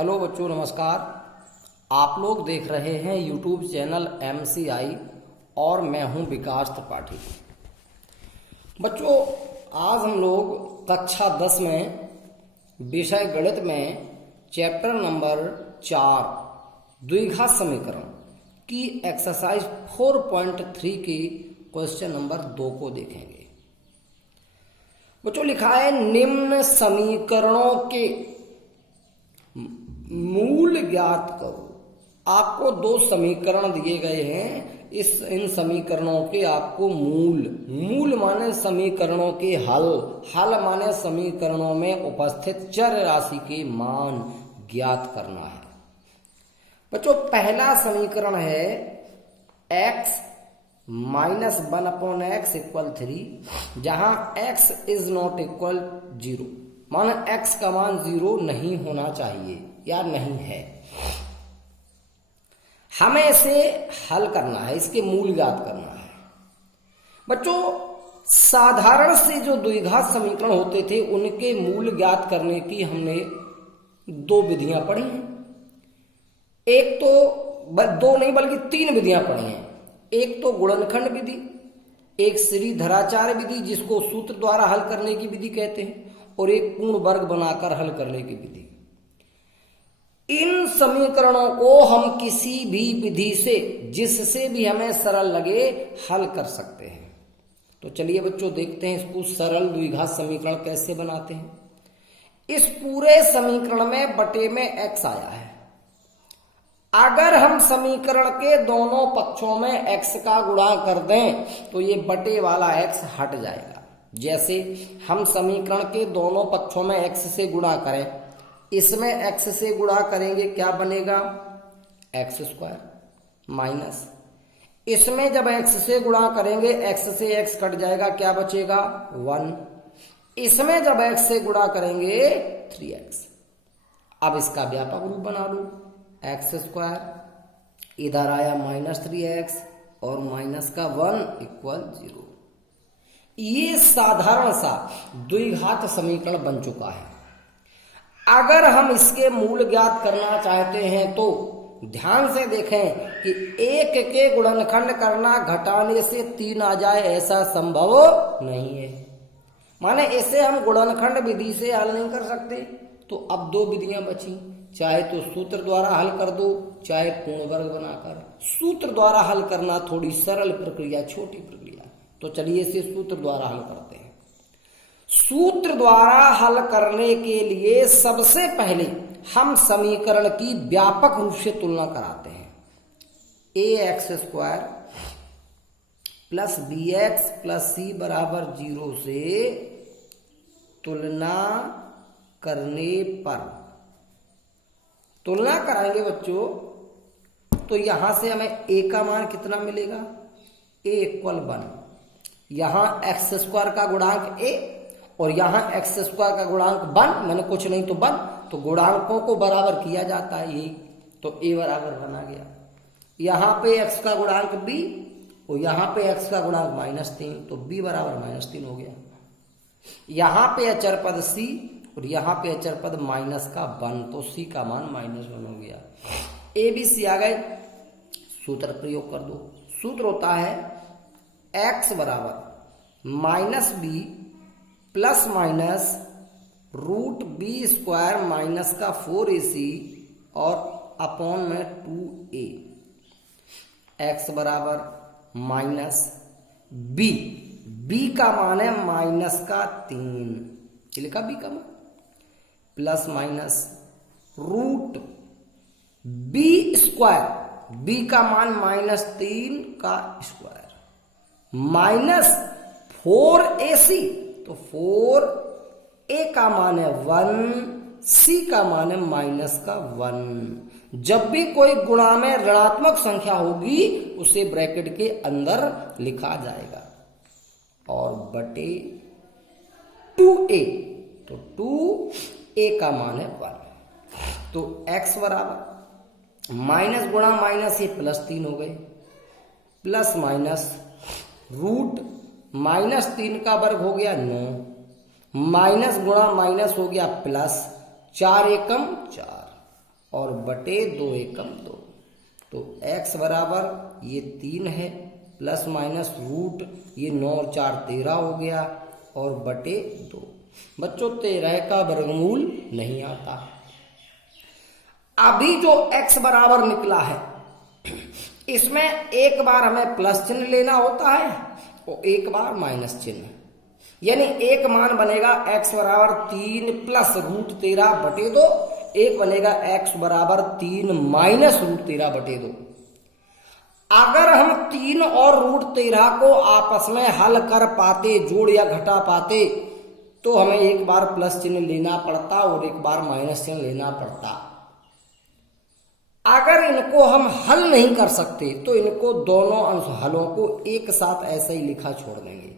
Hello बच्चों, नमस्कार। आप लोग देख रहे हैं यूट्यूब चैनल MCI और मैं हूं विकास त्रिपाठी। बच्चों, आज हम लोग कक्षा 10 में विषय गणित में चैप्टर नंबर 4 द्विघात समीकरण की एक्सरसाइज 4.3 की क्वेश्चन नंबर 2 को देखेंगे। बच्चों, लिखा है निम्न समीकरणों के मूल ज्ञात करो। आपको दो समीकरण दिए गए हैं। इन समीकरणों के आपको मूल माने समीकरणों के हल माने समीकरणों में उपस्थित चर राशि के मान ज्ञात करना है। बच्चों, पहला समीकरण है x माइनस 1/x = 3, जहां x इज नॉट इक्वल 0, माना x का मान 0 नहीं होना चाहिए या नहीं है। हमें इसे हल करना है, इसके मूल ज्ञात करना है। बच्चों, साधारण से जो द्विघात समीकरण होते थे उनके मूल ज्ञात करने की हमने दो विधियां पढ़ी हैं। एक तो दो नहीं बल्कि 3 विधियां पढ़ी हैं। एक तो गुणनखंड विधि, एक श्रीधराचार्य विधि जिसको सूत्र द्वारा हल करने की विधि कहते हैं, और एक पूर्ण वर्ग बनाकर हल करने की विधि। इन समीकरणों को हम किसी भी विधि से, जिससे भी हमें सरल लगे, हल कर सकते हैं। तो चलिए बच्चों, देखते हैं इसको सरल द्विघात समीकरण कैसे बनाते हैं। इस पूरे समीकरण में बटे में x आया है। अगर हम समीकरण के दोनों पक्षों में x का गुणा कर दें तो ये बटे वाला x हट जाएगा। जैसे हम समीकरण के दोनों पक्षों में x से गुणा करें, इसमें x से गुणा करेंगे क्या बनेगा, x² माइनस, इसमें जब x से गुणा करेंगे x से x कट जाएगा, क्या बचेगा 1, इसमें जब x से गुणा करेंगे 3x। अब इसका व्यापक रूप बना लो, x², इधर आया -3x और माइनस का 1 = 0। ये साधारण सा द्विघात समीकरण बन चुका है। अगर हम इसके मूल ज्ञात करना चाहते हैं तो ध्यान से देखें कि 1 के गुणनखंड करना घटाने से 3 आ जाए, ऐसा संभव नहीं है। माने इसे हम गुणनखंड विधि से हल नहीं कर सकते, तो अब दो विधियां बची, चाहे तो सूत्र द्वारा हल कर दो, चाहे पूर्ण वर्ग बनाकर। सूत्र द्वारा हल करना थोड़ी सरल प्रक्रिया, छोटी प्रक्रिया। तो चलिए इसे सूत्र द्वारा हल करते हैं। सूत्र द्वारा हल करने के लिए सबसे पहले हम समीकरण की व्यापक रूप से तुलना कराते हैं। ax² + bx + c = 0 से तुलना करने पर, तुलना कराएंगे बच्चों, तो यहां से हमें a का मान कितना मिलेगा, a = 1। यहां x² का गुणांक a और यहां x² का गुणांक 1, मैंने कुछ नहीं तो 1, तो गुणांकों को बराबर किया जाता है यही, तो a बराबर बना गया। यहां पे x का गुणांक b और यहां पे x का गुणांक -3, तो b बराबर -3 हो गया। यहां पे अचर पद c और यहां पे अचर पद -1, तो c का मान -1 हो गया। a b c आ गए। सूत्र प्रयोग कर दो। सूत्र होता है x बराबर -b + √b² - 4ac और अपॉन में 2a। x बराबर -b का मान है -3, लिखा b का मान, +- √b², b का मान -3 का स्क्वायर, -4ac, तो 4a का मान है 1, c का मान है -1। जब भी कोई गुणा में ऋणात्मक संख्या होगी उसे ब्रैकेट के अंदर लिखा जाएगा, और बटे 2a, तो 2a का मान है 1। तो x बराबर माइनस गुणा माइनस, ये +3 हो गए, प्लस माइनस √-3 का वर्ग हो गया 9, माइनस गुणा माइनस हो गया प्लस, 4 एकम 4, और बटे 2 एकम 2। तो x बराबर ये 3 है प्लस माइनस रूट ये 9 और 4 13 हो गया और बटे 2। बच्चों 13 का वर्गमूल नहीं आता। अभी जो x बराबर निकला है इसमें एक बार हमें प्लस चिन्ह लेना होता है और एक बार माइनस चिन्ह, यानी एक मान बनेगा x बराबर 3 प्लस रूट 13 बटे 2, एक बनेगा x बराबर 3 माइनस रूट 13 बटे 2। अगर हम 3 और रूट 13 को आपस में हल कर पाते, जोड़ या घटा पाते, तो हमें एक बार प्लस चिन्ह लेना पड़ता और एक बार माइनस चिन्ह लेना पड़ता। अगर इनको हम हल नहीं कर सकते तो इनको दोनों अंश हलों को एक साथ ऐसे ही लिखा छोड़ देंगे।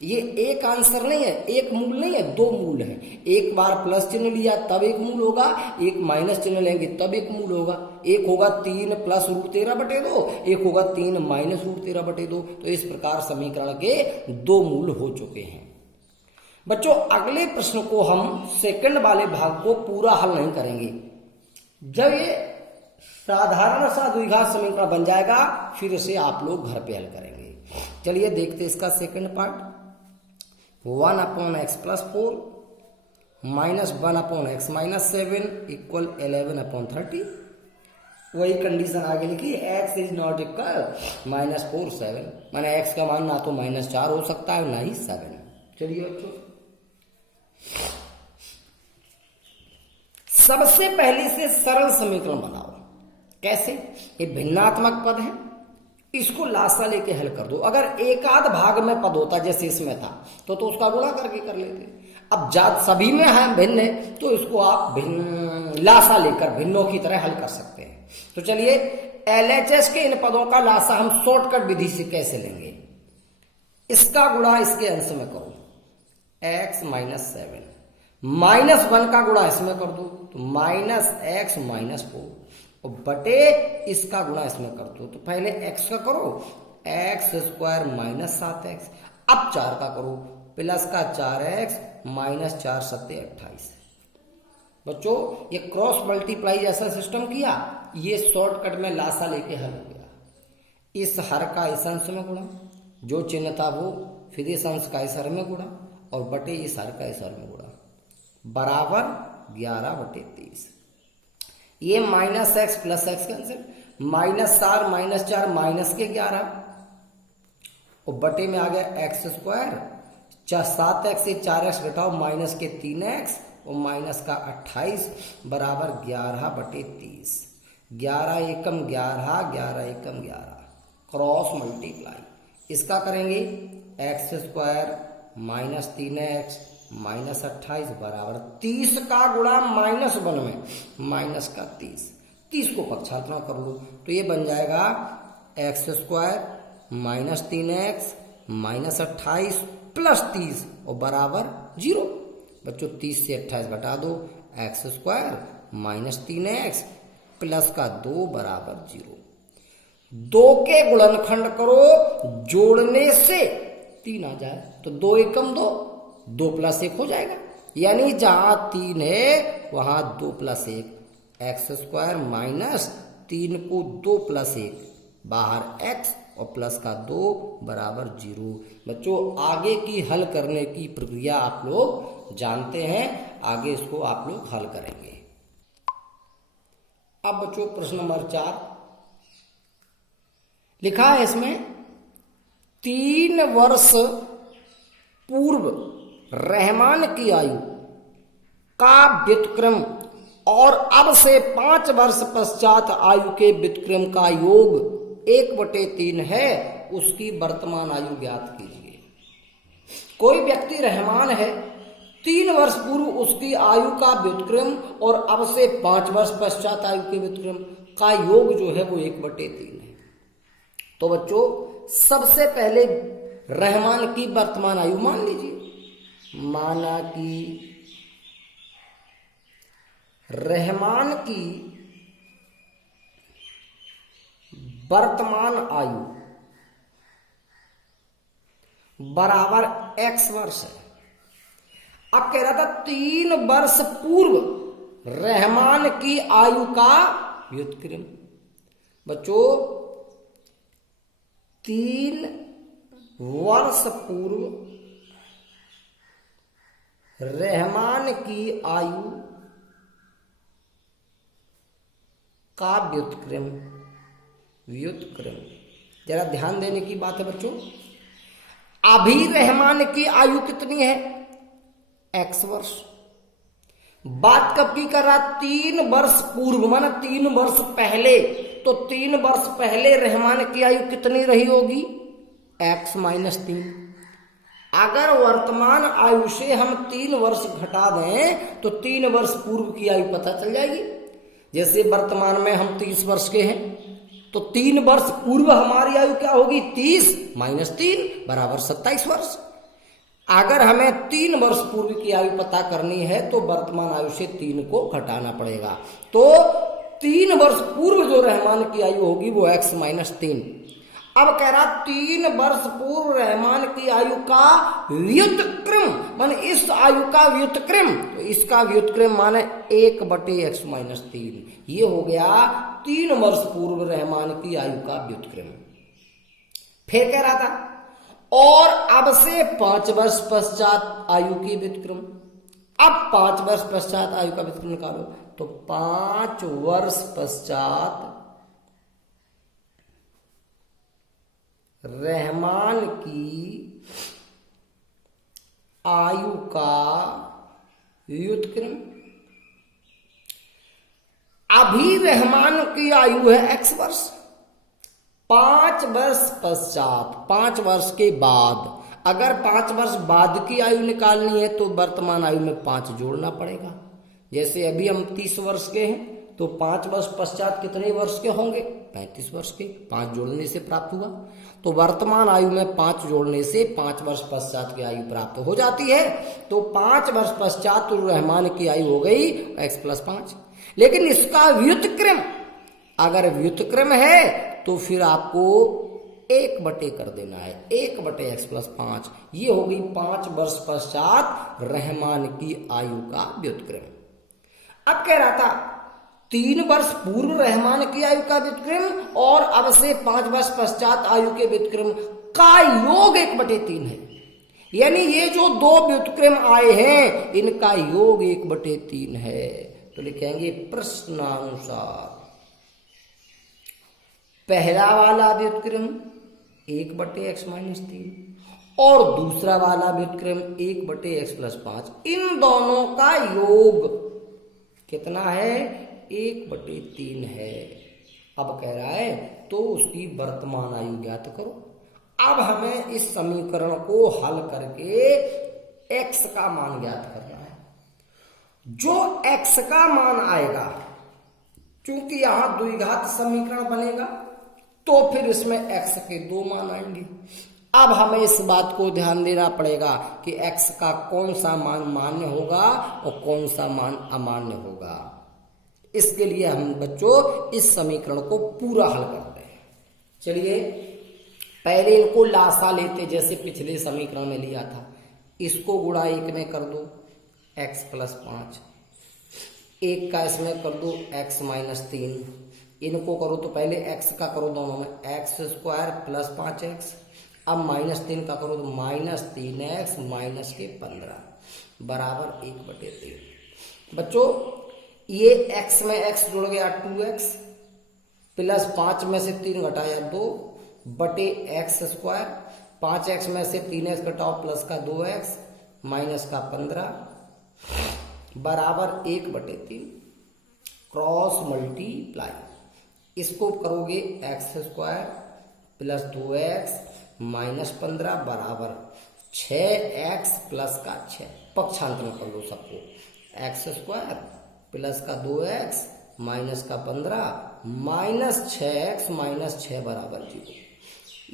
ये एक आंसर नहीं है, एक मूल नहीं है, दो मूल है। एक बार प्लस चिन्ह लिया तब एक मूल होगा, एक माइनस चिन्ह लेंगे तब एक मूल होगा। एक होगा 3 प्लस रूट 13 बटे 2, एक होगा 3 माइनस रूट 13 बटे 2। तो इस प्रकार समीकरण के दो मूल हो चुके हैं। बच्चों अगले प्रश्न को हम सेकंड वाले भाग को पूरा हल नहीं करेंगे। जब ये साधारण सा द्विघात समीकरण बन जाएगा फिर इसे आप लोग घर पे हल करेंगे। चलिए देखते इसका second part. 1/x + 4 minus 1/x - 7 equal 11/30। वही कंडीशन आगे लिखी, x इज नॉट इक्वल -4 7, माने x का मान ना तो -4 हो सकता है ना ही 7। चलिए बच्चों सबसे पहले से सरल समीकरण बनाओ। कैसे? ये भिन्नात्मक पद है, इसको लासा लेके हल कर दो। अगर एक आध भाग में पद होता जैसे इसमें था तो उसका गुणा करके कर लेते। अब जात सभी में है भिन्न है तो इसको आप लासा लेकर भिन्नों की तरह हल कर सकते हैं। तो चलिए LHS के इन पदों का लासा हम शॉर्टकट विधि से कैसे लेंगे। इसका गुणा इसके अंश में करो x - 7, -1 का गुणा इसमें कर दो तो -x - 4 और बटे इसका गुणा इसमें कर दो। तो पहले x का करो x² - 7x, अब 4 का करो प्लस का 4x - 4 × 7 = 28। बच्चों ये क्रॉस मल्टीप्लाई जैसा सिस्टम किया, ये शॉर्टकट में लासा लेके हल हो गया। इस हर का इस अंश में गुणा, जो चिन्ह था वो, फिर इस अंश का इस हर में गुणा और बटे इस हर का इस हर में गुणा, बराबर 11/30। ये -x + x कैंसिल, -4 - 4 -11 और बटे में आ गया x², 7x से 4x घटाओ -3x और माइनस का 28 बराबर 11/30। 11 एकम 11, 11 एकम 11, क्रॉस मल्टीप्लाई। इसका करेंगे x² -3x -28 बराबर 30 का गुणा -1 में -30। 30 को पक्षांतरण कर लो तो ये बन जाएगा x² -3x -28 + 30 और बराबर 0। बच्चों 30 से 28 घटा दो, x² -3x प्लस का 2 बराबर 0। 2 के गुणनखंड करो, जोड़ने से 3 आ जाए तो 2 एकम 2, 2 + 1 हो जाएगा। यानी जहां 3 है वहां 2 + 1, x² -3 को 2 + 1 बाहर x और प्लस का 2 बराबर 0। बच्चों आगे की हल करने की प्रक्रिया आप लोग जानते हैं, आगे इसको आप लोग हल करेंगे। अब बच्चों प्रश्न नंबर 4 लिखा है, इसमें 3 वर्ष पूर्व रहमान की आयु का व्युत्क्रम और अब से 5 वर्ष पश्चात आयु के व्युत्क्रम का योग 1/3 है, उसकी वर्तमान आयु ज्ञात कीजिए। कोई व्यक्ति रहमान है, 3 वर्ष पूर्व उसकी आयु का व्युत्क्रम और अब से 5 वर्ष पश्चात आयु के व्युत्क्रम का योग जो है वो 1/3 है। तो बच्चों सबसे पहले रहमान की वर्तमान आयु मान लीजिए। माना कि रहमान की वर्तमान आयु बराबर x वर्ष है। अब कह रहा था 3 वर्ष पूर्व रहमान की आयु का व्युत्क्रम। बच्चों 3 वर्ष पूर्व रहमान की आयु का व्युत्क्रम। जरा ध्यान देने की बात है बच्चों। अभी रहमान की आयु कितनी है? x वर्ष। बात कब की कर रहा? 3 वर्ष पूर्व, माना 3 वर्ष पहले। तो 3 वर्ष पहले रहमान की आयु कितनी रही होगी? x - 3। अगर वर्तमान आयु से हम 3 वर्ष घटा दें तो 3 वर्ष पूर्व की आयु पता चल जाएगी। जैसे वर्तमान में हम 30 वर्ष के हैं, तो 3 वर्ष पूर्व हमारी आयु क्या होगी? 30 - 3 बराबर 27 वर्ष। अगर हमें 3 वर्ष पूर्व की आयु पता करनी है तो वर्तमान आयु से 3 को घटाना पड़ेगा। तो 3 वर्ष पूर्व जो रहमान की आयु होगी वो x - 3। अब कह रहा 3 वर्ष पूर्व रहमान की आयु का व्युत्क्रम, माने इस आयु का व्युत्क्रम। तो इसका व्युत्क्रम माने 1/x - 3। ये हो गया 3 वर्ष पूर्व रहमान की आयु का व्युत्क्रम। फिर कह रहा था और अब से 5 वर्ष पश्चात आयु की व्युत्क्रम। अब 5 वर्ष पश्चात आयु का व्युत्क्रम निकालो। तो 5 वर्ष पश्चात रहमान की आयु का व्युत्क्रम। अभी रहमान की आयु है x वर्ष। 5 वर्ष पश्चात, 5 वर्ष के बाद, अगर 5 वर्ष बाद की आयु निकालनी है तो वर्तमान आयु में 5 जोड़ना पड़ेगा। जैसे अभी हम 30 वर्ष के हैं तो 5 वर्ष पश्चात कितने वर्ष के होंगे? 35 वर्ष के। 5 जोड़ने से प्राप्त हुआ। तो वर्तमान आयु में 5 जोड़ने से 5 वर्ष पश्चात की आयु प्राप्त हो जाती है। तो 5 वर्ष पश्चात तो रहमान की आयु हो गई x + 5। लेकिन इसका व्युत्क्रम, अगर व्युत्क्रम है तो फिर आपको 1/, कर देना है। 1/x + 5। ये हो गई 5 वर्ष पश्चात रहमान की आयु का व्युत्क्रम। अब कह रहा था 3 वर्ष पूर्व रहमान की आयु का व्युत्क्रम और अब से 5 वर्ष पश्चात आयु के व्युत्क्रम का योग 1/3 है। यानी ये जो 2 व्युत्क्रम आए हैं इनका योग 1/3 है। तो लिखेंगे प्रश्नानुसार पहला वाला व्युत्क्रम 1/x - 3 और दूसरा वाला व्युत्क्रम 1/x + 5। इन दोनों का योग कितना है? 1/3 है। अब कह रहा है तो उसकी वर्तमान आयु ज्ञात करो। अब हमें इस समीकरण को हल करके x का मान ज्ञात करना है। जो x का मान आएगा, चूंकि यहां द्विघात समीकरण बनेगा तो फिर इसमें x के 2 मान आएंगे। अब हमें इस बात को ध्यान देना पड़ेगा कि x का कौन सा मान मान्य होगा और कौन सा मान अमान्य होगा। इसके लिए हम बच्चों इस समीकरण को पूरा हल करते हैं। चलिए पहले इनको लासा लेते, जैसे पिछले समीकरण में लिया था। इसको गुणा 1 में कर दो x + 5, 1 का इसमें कर दो x - 3। इनको करो तो पहले x का करो दोनों में x² + 5x। अब -3 का करो तो -3x - 15 बराबर 1/3। बच्चों ये x में x जुड़ गया 2x प्लस 5 में से 3 घटाया 2/x²। 5x में से 3x घटाओ प्लस का 2x माइनस का 15 बराबर 1/3। क्रॉस मल्टीप्लाई, इसको करोगे x² प्लस 2x माइनस 15 बराबर 6x प्लस का 6। पक्षांतरण कर लो सबको। x² प्लस का 2x माइनस का 15 माइनस 6x माइनस 6 बराबर 0।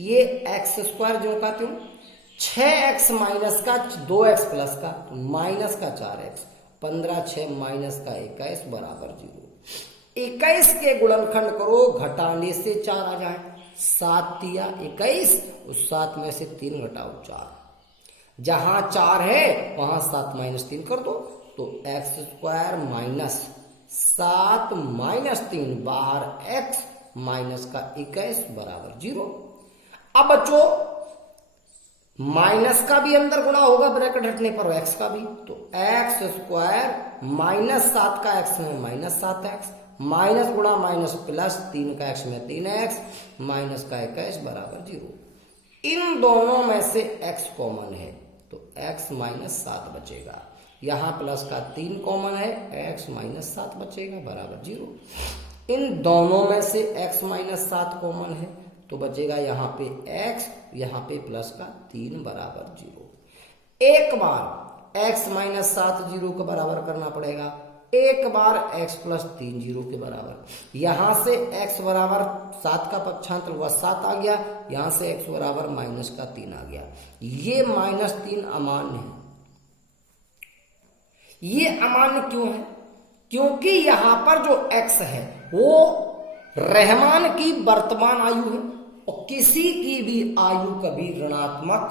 ये x² जो कहते हो 6x माइनस का 2x प्लस का माइनस का 4x 15 6 माइनस का 21 बराबर 0। 21 के गुणनखंड करो, घटाने से 4 आ जाए। 7 या 21, उस 7 में से 3 घटाओ 4। जहां 4 है वहां 7 - 3 कर दो। तो एक्स स्क्वायर माइनस 7 माइनस 3 बाहर x माइनस का 21 बराबर 0। अब बच्चों माइनस का भी अंदर गुणा होगा ब्रैकेट हटने पर x का भी, तो एक्स स्क्वायर माइनस 7 का x में माइनस 7x माइनस गुणा माइनस प्लस 3 का x में 3x माइनस का 21 बराबर 0। इन दोनों में से x कॉमन है तो x माइनस 7 बचेगा, यहां प्लस का 3 कॉमन है x माइनस 7 बचेगा बराबर 0। इन दोनों में से x माइनस 7 कॉमन है तो बचेगा यहाँ पे x, यहाँ पे प्लस का 3 बराबर 0। एक बार x माइनस 7 0 के बराबर करना पड़ेगा, एक बार x प्लस 3 0 के बराबर। यहां से x बराबर 7 का पक्षांतर हुआ 7 आ गया, यहां से x बराबर माइनस का 3 आ गया। ये माइनस 3 अमान्य है। ये अमान्य क्यों है? क्योंकि यहां पर जो x है वो रहमान की वर्तमान आयु है और किसी की भी आयु कभी ऋणात्मक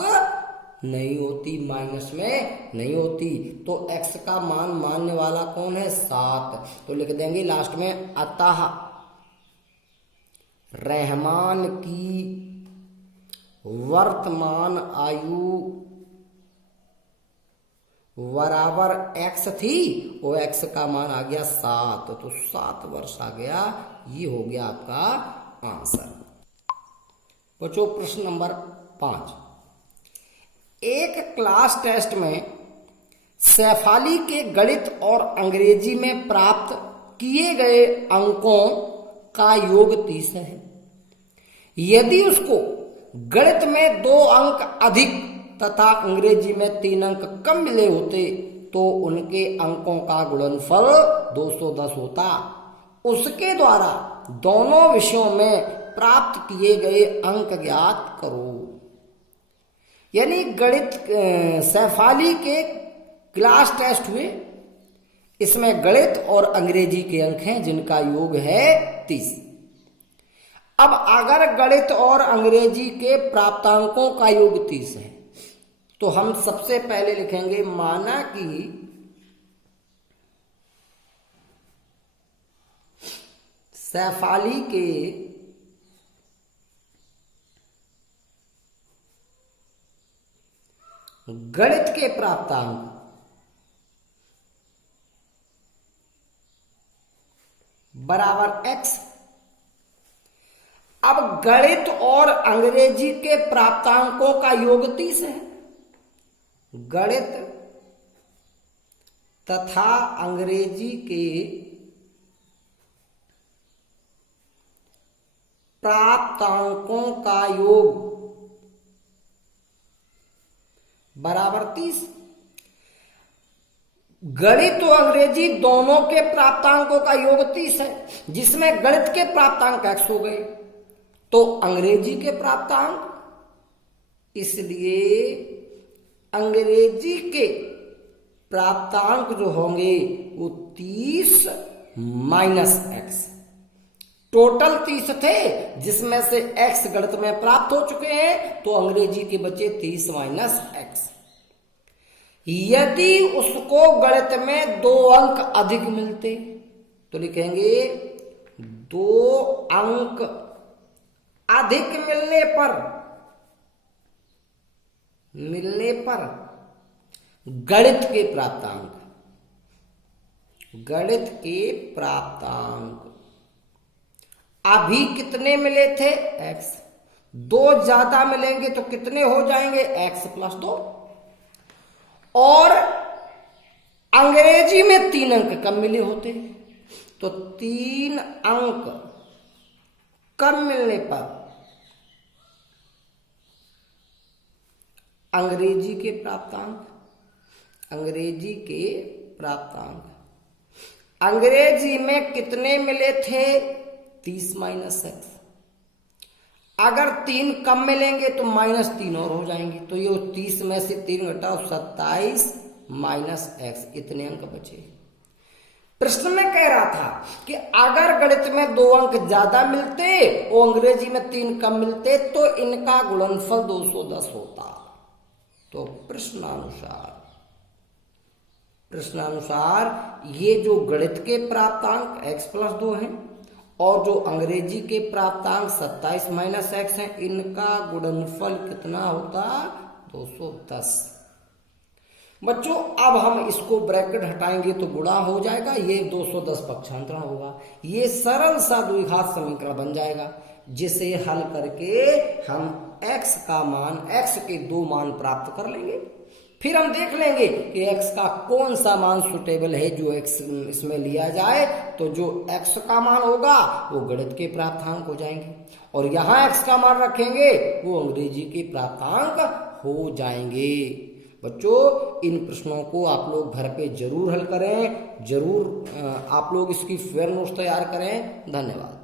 नहीं होती, माइनस में नहीं होती। तो x का मान मानने वाला कौन है? 7। तो लिख देंगे लास्ट में अतः रहमान की वर्तमान आयु बराबर x थी, वो x का मान आ गया 7, तो 7 वर्ष आ गया। ये हो गया आपका आंसर। बच्चों प्रश्न नंबर 5, एक क्लास टेस्ट में सैफाली के गणित और अंग्रेजी में प्राप्त किए गए अंकों का योग 30 है। यदि उसको गणित में 2 अंक अधिक तथा अंग्रेजी में 3 अंक कम मिले होते तो उनके अंकों का गुणनफल 210 होता। उसके द्वारा दोनों विषयों में प्राप्त किए गए अंक ज्ञात करो। यानी गणित सैफाली के क्लास टेस्ट हुए, इसमें गणित और अंग्रेजी के अंक हैं जिनका योग है 30। अब अगर गणित और अंग्रेजी के प्राप्तांकों का योग 30 है तो हम सबसे पहले लिखेंगे माना कि सैफाली के गणित के प्राप्तांक बराबर x। अब गणित और अंग्रेजी के प्राप्तांकों का योग 30 है। गणित तथा अंग्रेजी के प्राप्तांकों का योग बराबर 30। गणित और अंग्रेजी दोनों के प्राप्तांकों का योग 30 है, जिसमें गणित के प्राप्तांक x हो गए तो अंग्रेजी के प्राप्तांक, इसलिए अंग्रेजी के प्राप्तांक जो होंगे वो 30 माइनस x। टोटल 30 थे जिसमें से x गणित में प्राप्त हो चुके हैं तो अंग्रेजी के बचे 30 माइनस x। यदि उसको गणित में 2 अंक अधिक मिलते तो लिखेंगे 2 अंक अधिक मिलने पर गणित के प्राप्तांक अभी कितने मिले थे? x। 2 ज्यादा मिलेंगे तो कितने हो जाएंगे? x plus 2। और अंग्रेजी में 3 अंक कम मिले होते तो 3 अंक कम मिलने पर अंग्रेजी के प्राप्तांक अंग्रेजी में कितने मिले थे? 30 माइनस x। अगर 3 कम मिलेंगे तो माइनस 3 और हो जाएंगे, तो ये 30 में से 3 घटाओ 27 माइनस x, इतने अंक बचे। प्रश्न में कह रहा था कि अगर गणित में 2 अंक ज्यादा मिलते और अंग्रेजी में 3 कम मिलते तो इनका गुणनफल 210 होता। तो प्रश्नानुसार प्रश्नानुसार ये जो गणित के प्राप्तांक x प्लस 2 हैं और जो अंग्रेजी के प्राप्तांक 27 माइनस x हैं, इनका गुणनफल कितना होता? 210। बच्चों अब हम इसको ब्रैकेट हटाएंगे तो गुणा हो जाएगा, ये 210 पक्षांतरण होगा, ये सरल सा द्विघात समीकरण बन जाएगा, जिसे हल करके हम x का मान, x के 2 मान प्राप्त कर लेंगे। फिर हम देख लेंगे कि x का कौन सा मान सुटेबल है जो x इसमें लिया जाए, तो जो x का मान होगा वो गणित के प्राप्तांक हो जाएंगे और यहाँ x का मान रखेंगे वो अंग्रेजी के प्राप्तांक हो जाएंगे। बच्चों इन प्रश्नों को आप लोग घर पे जरूर हल करें, जरूर आप लोग इसकी फेयर नोट्स तैयार करें। धन्यवाद।